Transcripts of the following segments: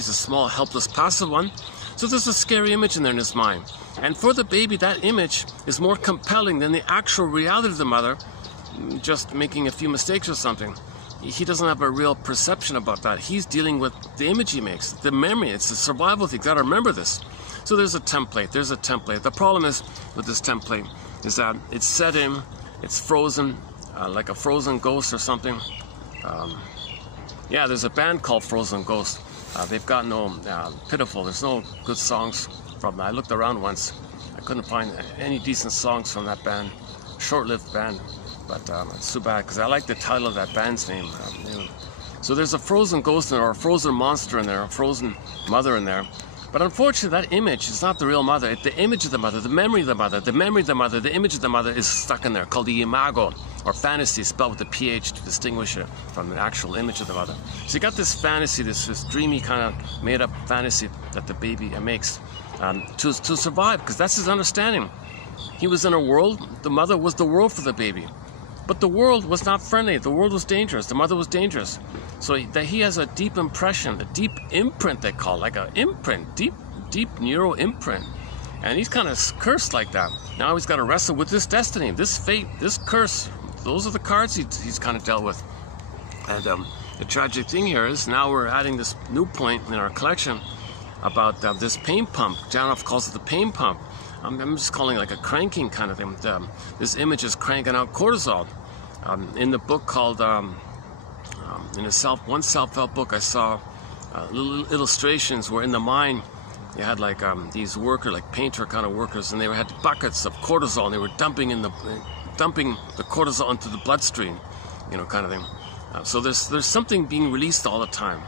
He's a small, helpless, passive one. So there's a scary image in there in his mind. And for the baby, that image is more compelling than the actual reality of the mother just making a few mistakes or something. He doesn't have a real perception about that. He's dealing with the image he makes, the memory. It's a survival thing. You've got to remember this. So there's a template. There's a template. The problem is with this template is that it's set in, it's frozen, like a frozen ghost or something. Yeah, there's a band called Frozen Ghost. They've got no pitiful. There's no good songs from them. I looked around once. I couldn't find any decent songs from that band. Short-lived band, but it's too bad because I like the title of that band's name. So there's a frozen ghost in there, or a frozen monster in there, a frozen mother in there. But unfortunately, that image is not the real mother. It's the image of the mother, the memory of the mother, the memory of the mother, the image of the mother is stuck in there, called the imago, or fantasy, spelled with a PH to distinguish it from the actual image of the mother. So you got this fantasy, this dreamy kind of made-up fantasy that the baby makes to survive, because that's his understanding. He was in a world, the mother was the world for the baby. But the world was not friendly, the world was dangerous, the mother was dangerous. So that he has a deep impression, a deep imprint they call, like an imprint, deep neural imprint. And he's kind of cursed like that. Now he's got to wrestle with this destiny, this fate, this curse. Those are the cards he's kind of dealt with. And the tragic thing here is now we're adding this new point in our collection about this pain pump. Janov calls it the pain pump. I'm just calling it like a cranking kind of thing. This image is cranking out cortisol. In the book called, in one self-help book, I saw little illustrations where in the mine you had like these workers, like painter kind of workers, and they had buckets of cortisol, and they were dumping the cortisol into the bloodstream, kind of thing. So there's something being released all the time.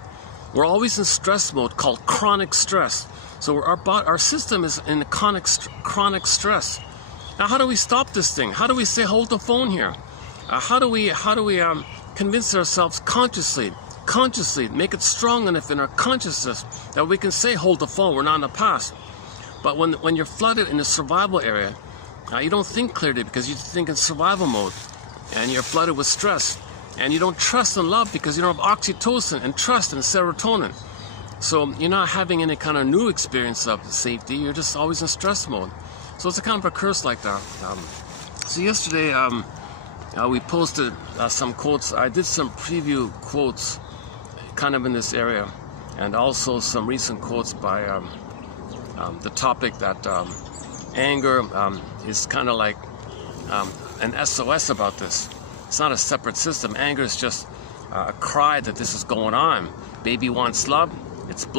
We're always in stress mode called chronic stress. So our system is in chronic stress. Now, how do we stop this thing? How do we say hold the phone here? How do we convince ourselves consciously, make it strong enough in our consciousness that we can say hold the phone, we're not in the past. But when you're flooded in the survival area, you don't think clearly because you think in survival mode, and you're flooded with stress, and you don't trust and love because you don't have oxytocin and trust and serotonin. So you're not having any kind of new experience of safety, you're just always in stress mode. So it's a kind of a curse like that. So yesterday we posted some quotes. I did some preview quotes kind of in this area, and also some recent quotes by the topic that anger is kind of like an SOS about this. It's not a separate system. Anger is just a cry that this is going on. Baby wants love. It's blocked.